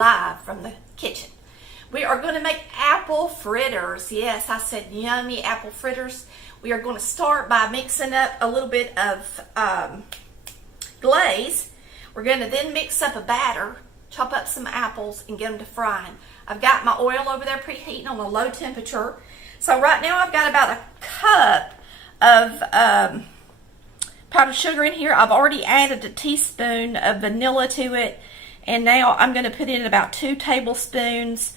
live from the kitchen. We are going to make apple fritters. Yes, I said yummy apple fritters. We are going to start by mixing up a little bit of glaze. We're going to then mix up a batter, chop up some apples, and get them to frying. I've got my oil over there preheating on a low temperature. So right now I've got about a cup of powdered sugar in here. I've already added a teaspoon of vanilla to it. And now I'm going to put in about 2 tablespoons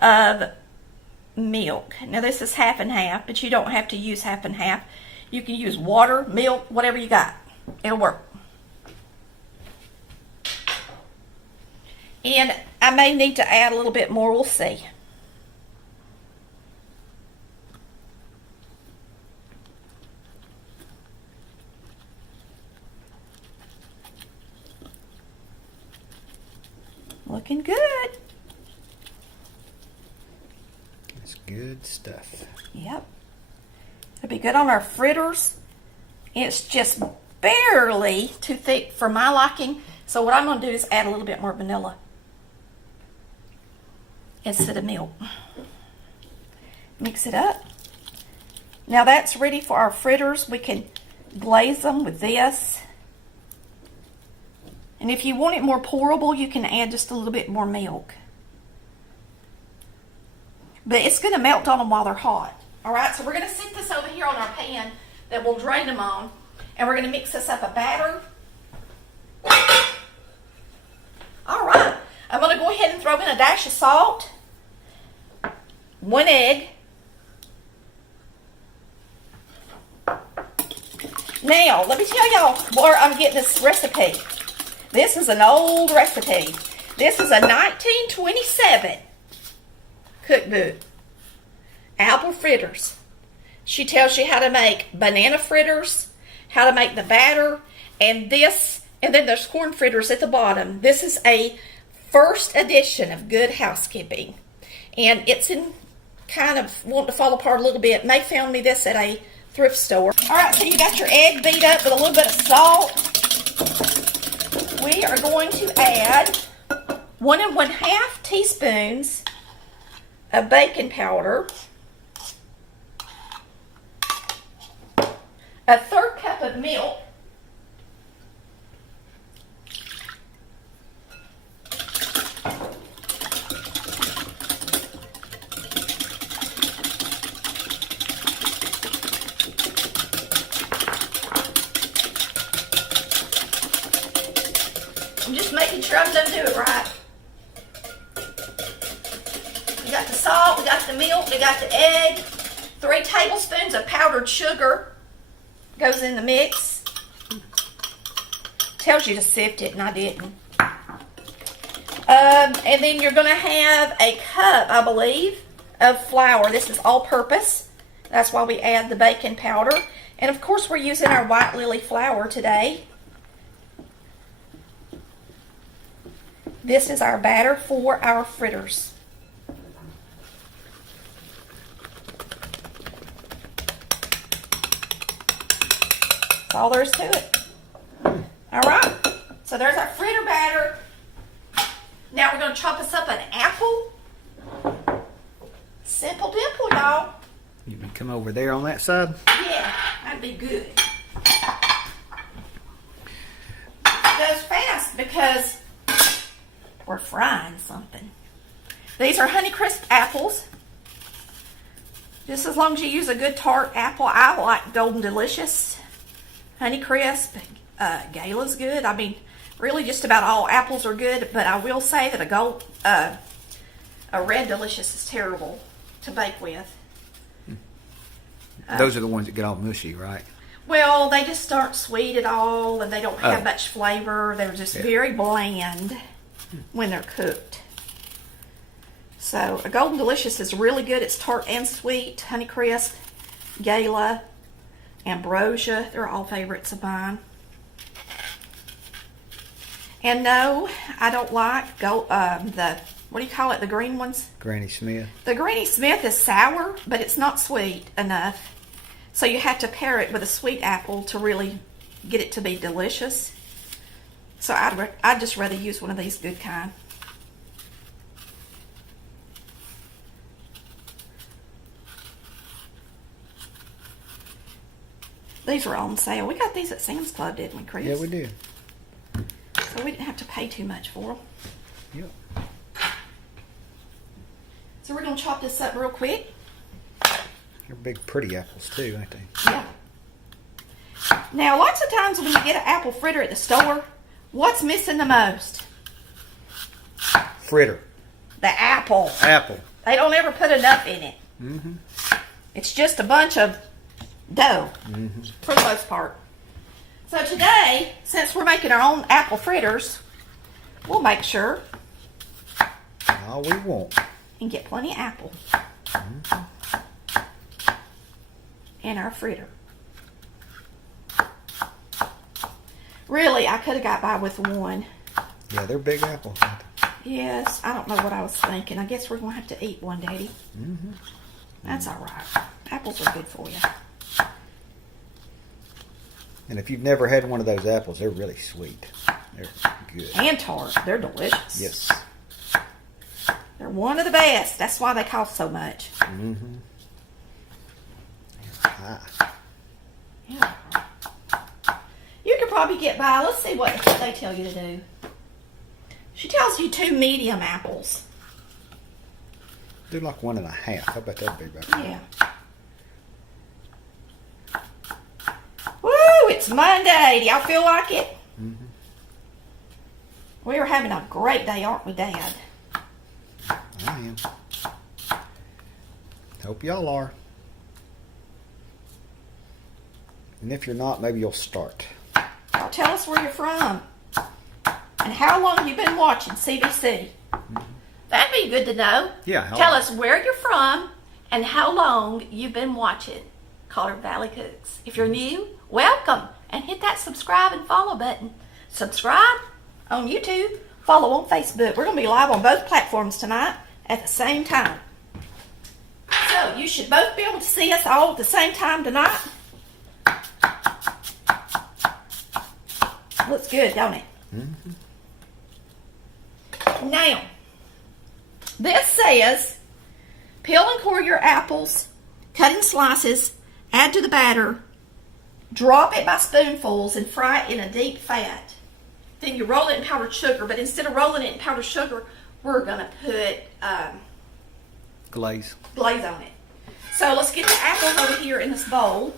of milk. Now this is half and half, but you don't have to use half and half. You can use water, milk, whatever you got. It'll work. And I may need to add a little bit more, we'll see. Looking good. That's good stuff. Yep. It'll be good on our fritters. It's just barely too thick for my liking. So what I'm going to do is add a little bit more vanilla instead of milk. Mix it up. Now that's ready for our fritters. We can glaze them with this. And if you want it more pourable, you can add just a little bit more milk. But it's going to melt on them while they're hot. Alright, so we're going to sit this over here on our pan that we'll drain them on. And we're going to mix this up a batter. Alright, I'm going to go ahead and throw in a dash of salt. 1 egg. Now, let me tell y'all where I'm getting this recipe. This is an old recipe. This is a 1927 cookbook. Apple Fritters. She tells you how to make banana fritters, how to make the batter, and this, and then there's corn fritters at the bottom. This is a first edition of Good Housekeeping. And it's in kind of wanting to fall apart a little bit. May found me this at a thrift store. Alright, so you got your egg beat up with a little bit of salt. We are going to add 1 1/2 teaspoons of baking powder, a 1/3 cup of milk, I'm just making sure I'm going to do it right. We got the salt, we got the milk, we got the egg. 3 tablespoons of powdered sugar goes in the mix. Tells you to sift it, and I didn't. And then you're going to have a cup, I believe, of flour. This is all-purpose. That's why we add the baking powder. And of course, we're using our white lily flour today. This is our batter for our fritters. That's all there is to it. Alright, so there's our fritter batter. Now we're going to chop us up an apple. Simple dimple, y'all. You can come over there on that side? Yeah, that'd be good. It goes fast because we're frying something. These are Honeycrisp apples. Just as long as you use a good tart apple. I like Golden Delicious, Honeycrisp, Gala's good. I mean, really just about all apples are good, but I will say that a Red Delicious is terrible to bake with. Those are the ones that get all mushy, right? Well, they just aren't sweet at all, and they don't have much flavor. They're just very bland when they're cooked. So a Golden Delicious is really good. It's tart and sweet. Honeycrisp, Gala, Ambrosia, they're all favorites of mine. And no, I don't like the, what do you call it, the green ones? Granny Smith. The Granny Smith is sour, but it's not sweet enough. So you have to pair it with a sweet apple to really get it to be delicious. So I'd just rather use one of these good kind. These were on sale. We got these at Sam's Club, didn't we, Chris? Yeah, we did. So we didn't have to pay too much for them. Yep. So we're going to chop this up real quick. They're big, pretty apples too, ain't they? Yeah. Now, lots of times when you get an apple fritter at the store, what's missing the most? Fritter. The apple. Apple. They don't ever put enough in it. Mm-hmm. It's just a bunch of dough, for the most part. So today, since we're making our own apple fritters, we'll make sure All we want. and get plenty of apple in our fritter. Really, I could have got by with one. Yeah, they're big apples, aren't they? Yes, I don't know what I was thinking. I guess we're going to have to eat one, Daddy. Mm-hmm. That's all right. Apples are good for you. And if you've never had one of those apples, they're really sweet. They're good. And tart. They're delicious. Yes. They're one of the best. That's why they cost so much. Mm-hmm. Ah. Yeah. You could probably get by. Let's see what they tell you to do. She tells you 2 medium apples. Do like 1.5. I bet that'd be better. Yeah. Woo! It's Monday. Do y'all feel like it? Mm-hmm. We are having a great day, aren't we, Dad? I am. Hope y'all are. And if you're not, maybe you'll start. Y'all tell us where you're from and how long you've been watching CBC. That'd be good to know. Yeah. Tell us where you're from and how long you've been watching Collard Valley Cooks. If you're new, welcome, and hit that subscribe and follow button. Subscribe on YouTube, follow on Facebook. We're going to be live on both platforms tonight at the same time. So you should both be able to see us all at the same time tonight. Looks good, don't it? Mm-hmm. Now, this says, peel and core your apples, cut in slices, add to the batter, drop it by spoonfuls, and fry it in a deep fat. Then you roll it in powdered sugar, but instead of rolling it in powdered sugar, we're going to put Glaze. glaze on it. So let's get the apples over here in this bowl.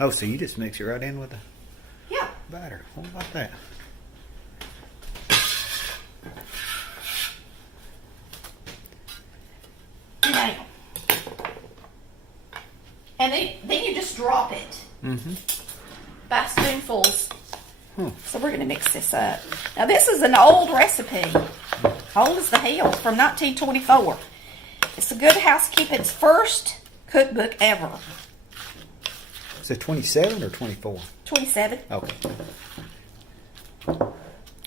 Oh, so you just mix it right in with the Yeah. batter. What about that? Now. And then you just drop it Mm-hmm. by spoonfuls. So we're going to mix this up. Now this is an old recipe. Old as the hills, from 1924. It's the Good Housekeeping's first cookbook ever. Is it 27 or 24? 27. Okay.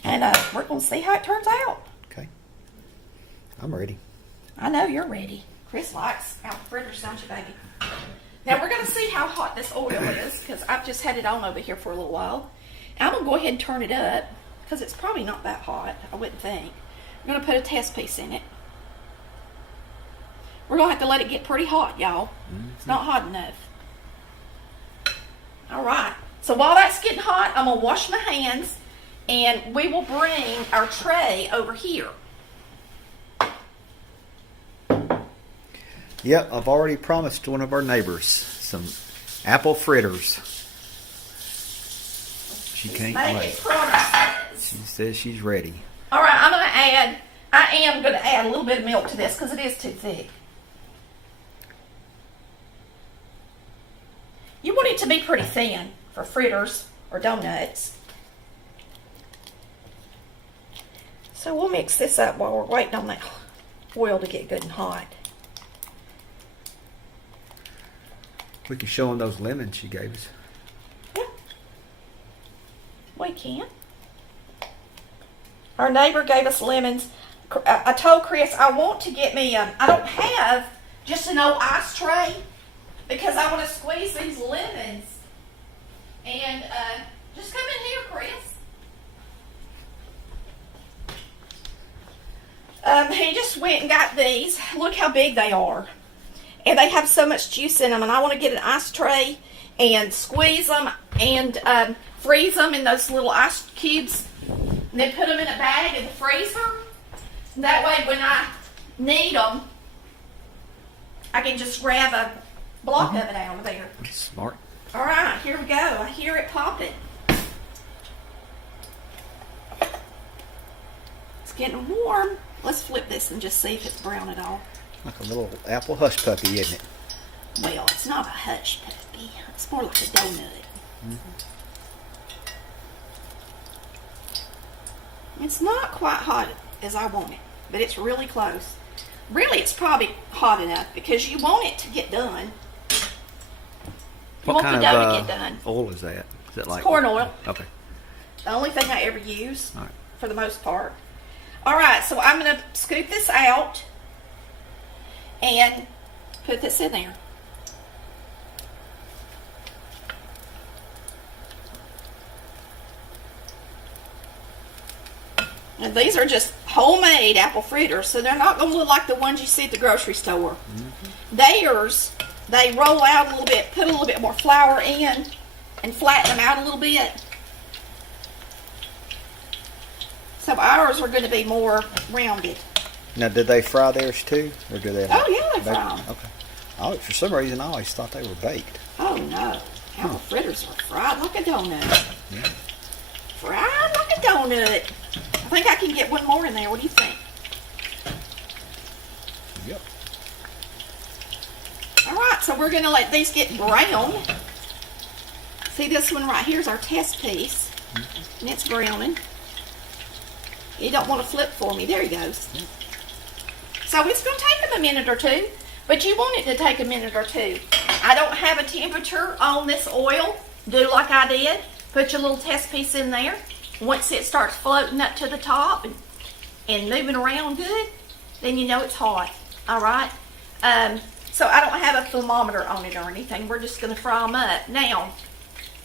And we're going to see how it turns out. Okay. I'm ready. I know you're ready. Chris likes apple fritters, don't you, baby? Now we're going to see how hot this oil is, because I've just had it on over here for a little while. And I'm going to go ahead and turn it up, because it's probably not that hot, I wouldn't think. I'm going to put a test piece in it. We're going to have to let it get pretty hot, y'all. It's not hot enough. All right. So while that's getting hot, I'm going to wash my hands, and we will bring our tray over here. Yep, I've already promised one of our neighbors some apple fritters. She can't Make wait. it promises. She says she's ready. All right, I am going to add a little bit of milk to this because it is too thick. You want it to be pretty thin for fritters or donuts. So we'll mix this up while we're waiting on that oil to get good and hot. We can show them those lemons she gave us. Yeah, we can. Our neighbor gave us lemons. I told Chris I want to get me, I don't have just an old ice tray because I want to squeeze these lemons. And just come in here, Chris. He just went and got these. Look how big they are. And they have so much juice in them. And I want to get an ice tray and squeeze them and freeze them in those little ice cubes. And then put them in a bag in the freezer. That way when I need them, I can just grab a block of it out of there. Smart. All right, here we go. I hear it popping. It's getting warm. Let's flip this and just see if it's brown at all. Like a little apple hush puppy, isn't it? Well, it's not a hush puppy. It's more like a donut. It's not quite hot as I want it, but it's really close. Really, it's probably hot enough because you want it to get done. You What want kind the dough of to get done. oil is that? Is it like Corn oil. Okay. The only thing I ever use, All right. for the most part. All right, so I'm going to scoop this out and put this in there. And these are just homemade apple fritters, so they're not going to look like the ones you see at the grocery store. Theirs, they roll out a little bit, put a little bit more flour in, and flatten them out a little bit. So ours are going to be more rounded. Now, did they fry theirs too, or do they? Oh yeah, they bake? fry 'em. Okay. Oh, for some reason, I always thought they were baked. Oh no, apple fritters are fried like a donut. Yeah. Fried like a donut. I think I can get one more in there. What do you think? Yep. All right, so we're going to let these get brown. See, this one right here is our test piece, and it's browning. You don't want to flip for me. There he goes. So it's going to take them a minute or two, but you want it to take a minute or two. I don't have a temperature on this oil. Do like I did. Put your little test piece in there. Once it starts floating up to the top and moving around good, then you know it's hot. All right? So I don't have a thermometer on it or anything. We're just going to fry them up. Now,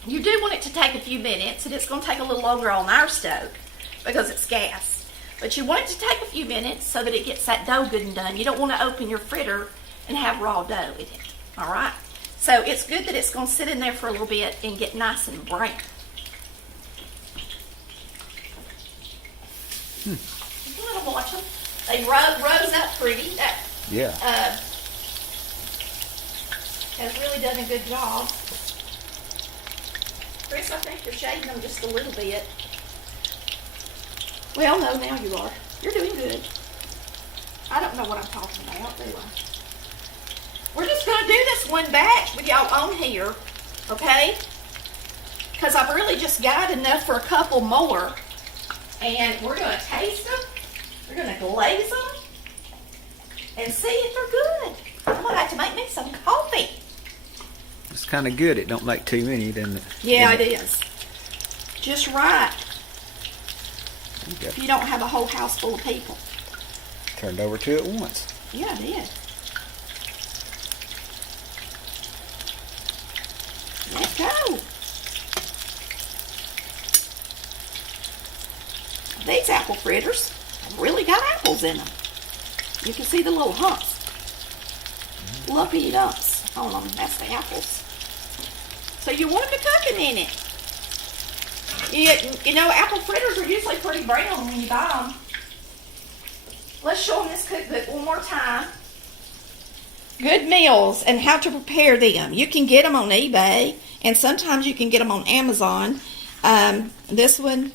you do want it to take a few minutes, and it's going to take a little longer on our stove because it's gas. But you want it to take a few minutes so that it gets that dough good and done. You don't want to open your fritter and have raw dough in it. All right? So it's good that it's going to sit in there for a little bit and get nice and brown. You can let them watch them. They rose up pretty. That Yeah. has really done a good job. Chris, I think you're shading them just a little bit. Well, no, now you are. You're doing good. I don't know what I'm talking about, do I? We're just going to do this one batch with y'all on here, okay? Because I've really just got enough for a couple more. And we're going to taste them. We're going to glaze them. And see if they're good. I'm going to have to make me some coffee. It's kind of good. It don't make too many, doesn't it? Yeah, it is. Just right. Okay. If you don't have a whole house full of people. Turned over to it once. Yeah, I did. Let's go. These apple fritters have really got apples in them. You can see the little humps. Lumpy lumps on them. That's the apples. So you want them to cooking in it. You know, apple fritters are usually pretty brown when you buy them. Let's show them this cookbook one more time. Good meals and how to prepare them. You can get them on eBay, and sometimes you can get them on Amazon. This one,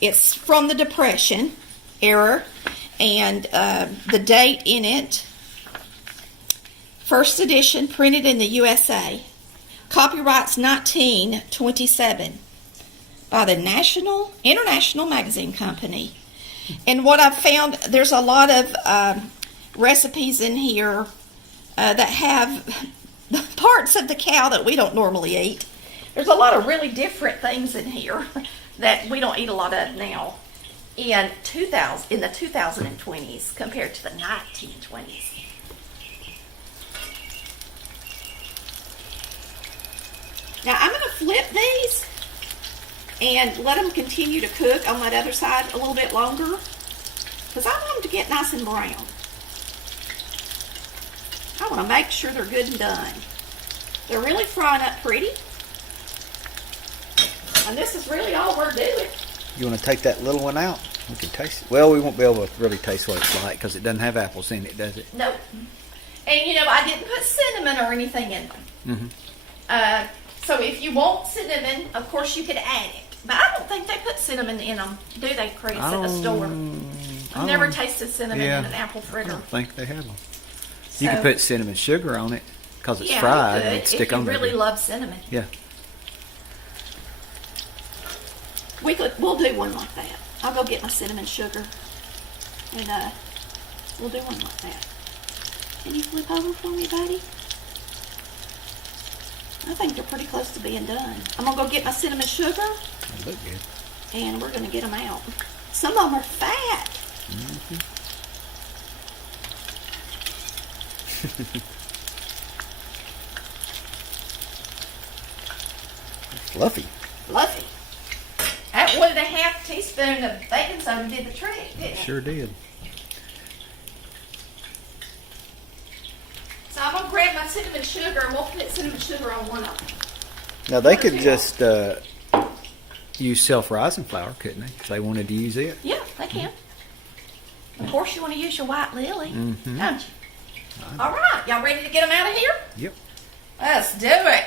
it's from the Depression era, and the date in it, first edition, printed in the USA. Copyrights 1927 by the International Magazine Company. And what I've found, there's a lot of recipes in here that have parts of the cow that we don't normally eat. There's a lot of really different things in here that we don't eat a lot of now in the 2020s compared to the 1920s. Now I'm going to flip these and let them continue to cook on that other side a little bit longer because I want them to get nice and brown. I want to make sure they're good and done. They're really frying up pretty. And this is really all we're doing. You want to take that little one out? We can taste it. Well, we won't be able to really taste what it's like because it doesn't have apples in it, does it? Nope. And you know, I didn't put cinnamon or anything in them. So if you want cinnamon, of course you could add it. But I don't think they put cinnamon in them, do they, Chris, at the store? I've never tasted cinnamon in an apple fritter. I don't think they have them. So, You can put cinnamon sugar on it because it's fried and stick on there. If you really love cinnamon. Yeah. We'll do one like that. I'll go get my cinnamon sugar. And we'll do one like that. Can you flip over for me, buddy? I think they're pretty close to being done. I'm going to go get my cinnamon sugar. They look good. And we're going to get them out. Some of them are fat. Fluffy. Fluffy. That 1.5 teaspoon of baking soda did the trick, didn't it? Sure did. So I'm going to grab my cinnamon sugar and we'll put cinnamon sugar on one of them. Now they could just use self-rising flour, couldn't they? If they wanted to use it. Yeah, they can. Of course you want to use your white lily, don't you? All right, y'all ready to get them out of here? Yep. Let's do it.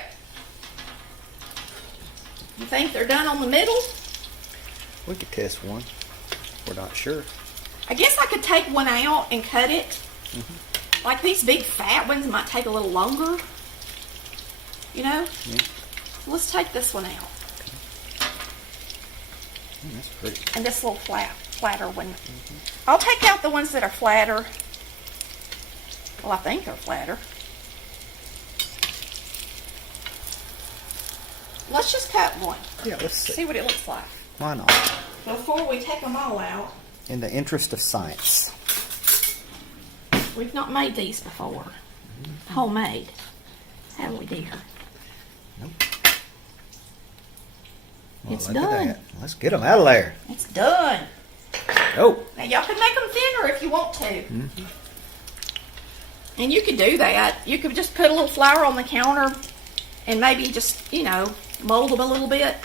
You think they're done on the middle? We could test one. We're not sure. I guess I could take one out and cut it. Like these big fat ones might take a little longer. You know? Yeah. Let's take this one out. That's pretty. And this little flatter one. I'll take out the ones that are flatter. Well, I think they're flatter. Let's just cut one. Yeah, let's See what it looks like. Why not? Before we take them all out. In the interest of science. We've not made these before. Homemade. Have we, dear? Nope. Well, It's look at done. that. Let's get them out of there. It's done. Oh. Now y'all can make them thinner if you want to. And you could do that. You could just put a little flour on the counter and maybe just, you know, mold them a little bit.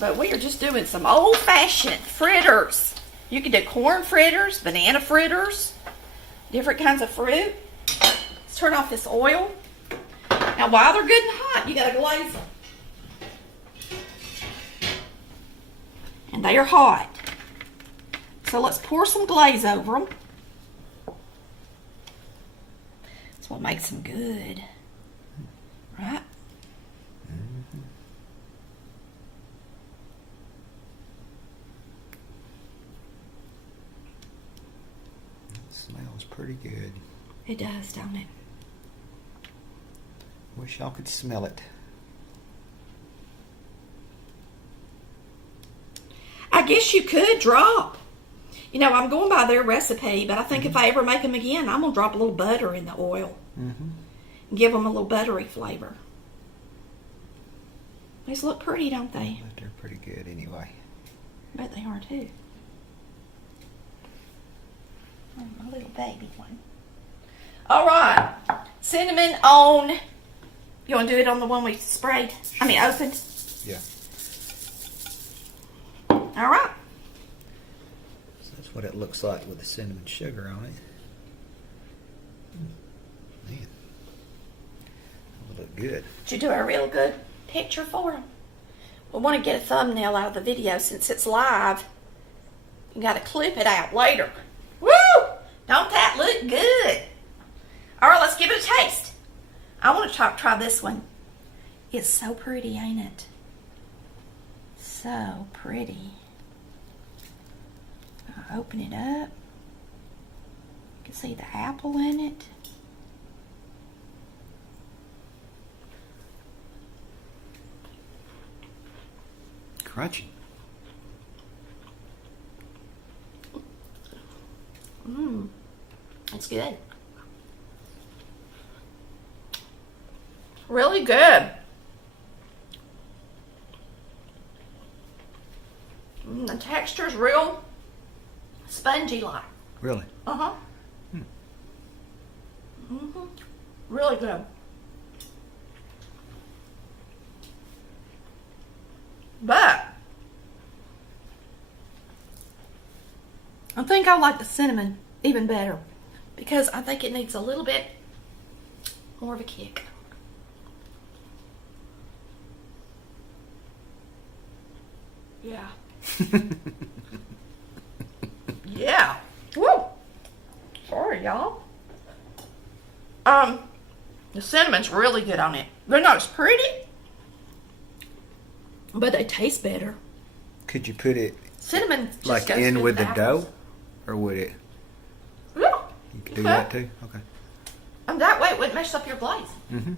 But we are just doing some old-fashioned fritters. You can do corn fritters, banana fritters, different kinds of fruit. Let's turn off this oil. Now while they're good and hot, you gotta glaze them. And they are hot. So let's pour some glaze over them. That's what makes them good. Right? Smells pretty good. It does, don't it? Wish y'all could smell it. I guess you could drop. You know, I'm going by their recipe, but I think if I ever make them again, I'm going to drop a little butter in the oil. And give them a little buttery flavor. These look pretty, don't they? But they're pretty good anyway. I bet they are too. Oh, my little baby one. All right. Cinnamon on. You want to do it on the one we sprayed? I mean, opened? Yeah. All right. So that's what it looks like with the cinnamon sugar on it. Man. That would look good. Did you do a real good picture for them? We want to get a thumbnail out of the video since it's live. You got to clip it out later. Woo! Don't that look good? All right, let's give it a taste. I want to try this one. It's so pretty, ain't it? So pretty. I'll open it up. You can see the apple in it. Crunchy. It's good. Really good. The texture's real spongy like. Really? Uh-huh. Really good. But I think I like the cinnamon even better because I think it needs a little bit more of a kick. Yeah. Yeah. Woo. Sorry, y'all. The cinnamon's really good on it. They're not as pretty, but they taste better. Could you put it Cinnamon just like goes in good with the apples. dough, or would it? Yeah. You could do that too. Okay. And that way it wouldn't mess up your glaze. Mhm.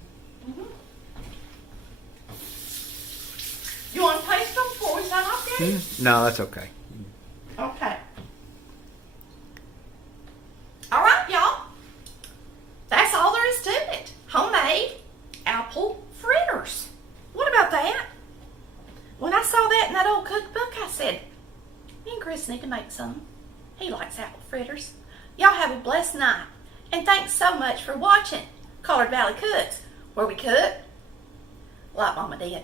You want to taste them before we sign off, Daddy? No, that's okay. Okay. All right, y'all. That's all there is to it. Homemade apple fritters. What about that? When I saw that in that old cookbook, I said, me and Chris need to make some. He likes apple fritters. Y'all have a blessed night. And thanks so much for watching Collared Valley Cooks, where we cook like Mama did.